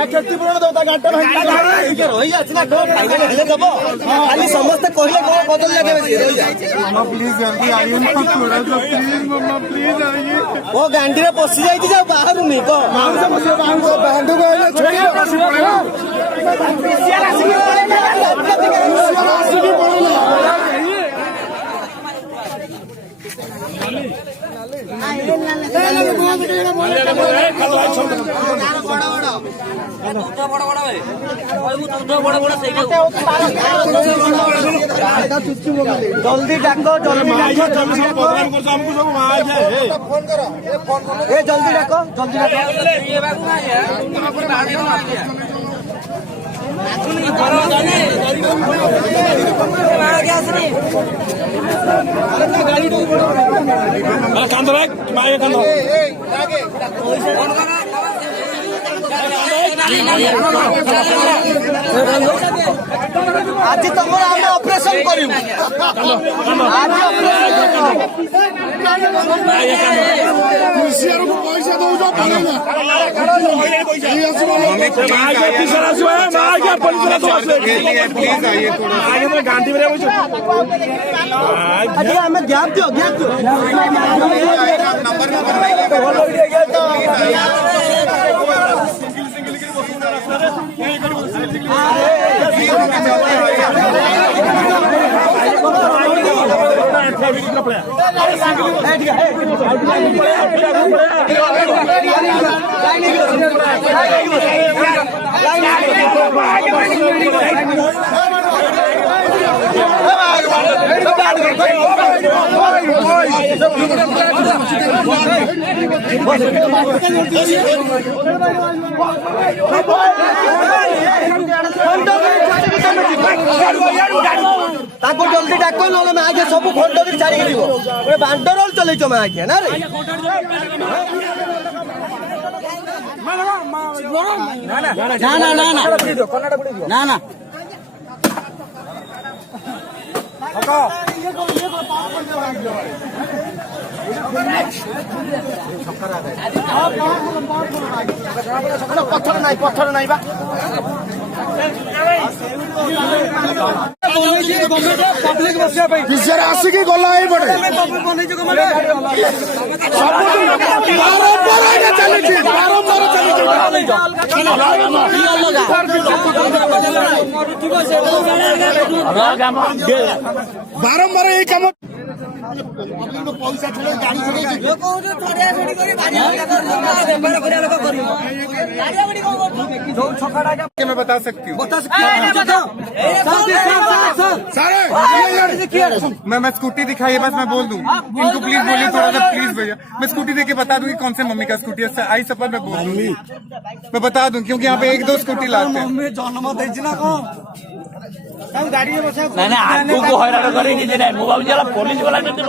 क्षतिपूरण दो गाड़ी रही खाली समस्ते कहले कौन बदल लगे प्लीज जल्दी आइए प्लीज आइए वो गांधी में पशि जाए बाहर नहीं जल्दी डाको जल्दी डाको आज तुम ऑपरेशन कर पैसा दौच गांधी गैप दो जल्दी डाक ना आगे सब खंड छाड़ी बांडरोल चल आज्ञा ना रे ना ना पत्थर नहीं आसिकी गला बारंबार यही कम पैसा मैं बता सकती हूँ मैं स्कूटी दिखाई बस मैं बोल दूँ इनको प्लीज बोलिए थोड़ा सा प्लीज भैया मैं स्कूटी देके बता दूँ कौन से मम्मी का स्कूटी है आई सफर में बोल दूंगी मैं बता दूँ क्योंकि यहाँ पे एक दो स्कूटी लाते हैं पुलिस वाला बचे